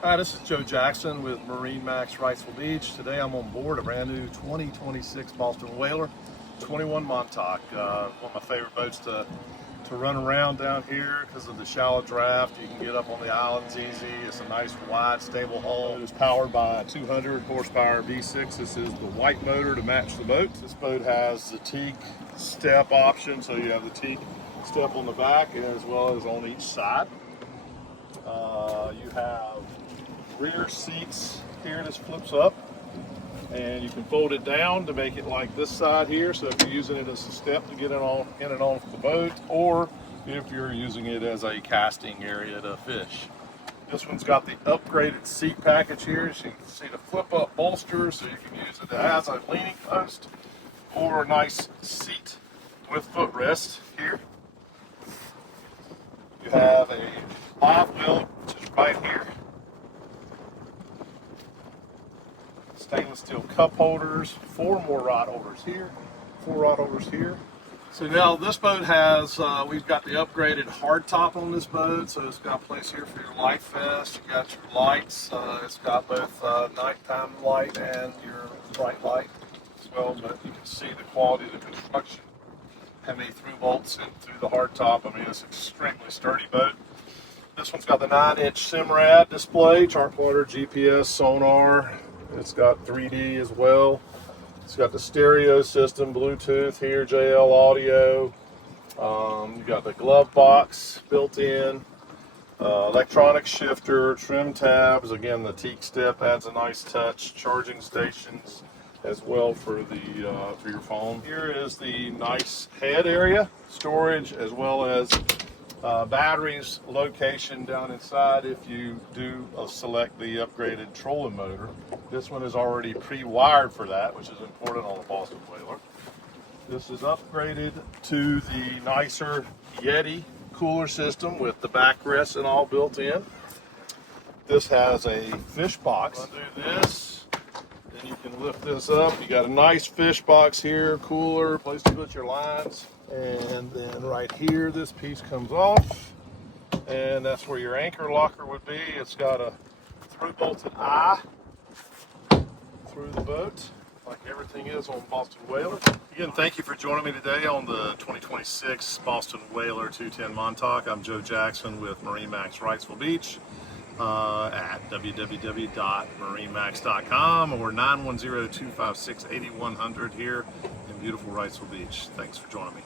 Hi, this is Joe Jackson with MarineMax Wrightsville Beach. Today I'm on board a brand new 2026 Boston Whaler, 21 Montauk. One of my favorite boats to run around down here because of the shallow draft. You can get up on the islands easy. It's a nice wide stable hull. It is powered by a 200 horsepower V6. This is the white motor to match the boat. This boat has the teak step option, so you have the teak step on the back as well as on each side. You have rear seats here. This flips up and you can fold it down to make it like this side here, so if you're using it as a step to get it on in and off the boat, or if you're using it as a casting area to fish. This one's got the upgraded seat package here, so you can see the flip up bolster, so you can use it as a leaning post or a nice seat with footrest here. You have a live well just right here. Stainless steel cup holders, 4 more rod holders here, 4 rod holders here. So now this boat has, we've got the upgraded hard top on this boat, so it's got a place here for your life vest, you got your lights, it's got both nighttime light and your bright light as well, but you can see the quality of the construction. How many through bolts in through the hard top. I mean, it's an extremely sturdy boat. This one's got the 9-inch SIMRAD display, chart plotter, GPS, sonar. It's got 3D as well. It's got the stereo system, Bluetooth here, JL audio. You've got the glove box built in, electronic shifter, trim tabs. Again, the teak step adds a nice touch. Charging stations as well for your phone. Here is the nice head area, storage, as well as batteries location down inside if you do select the upgraded trolling motor. This one is already pre-wired for that, which is important on the Boston Whaler. This is upgraded to the nicer Yeti cooler system with the backrests and all built in. This has a fish box. Undo this, then you can lift this up. You got a nice fish box here, cooler, place to put your lines. And then right here, this piece comes off, and that's where your anchor locker would be. It's got a through-bolted eye through the boat, like everything is on Boston Whaler. Again, thank you for joining me today on the 2026 Boston Whaler 210 Montauk. I'm Joe Jackson with MarineMax Wrightsville Beach at www.marinemax.com or 910-256-8100 here in beautiful Wrightsville Beach. Thanks for joining me.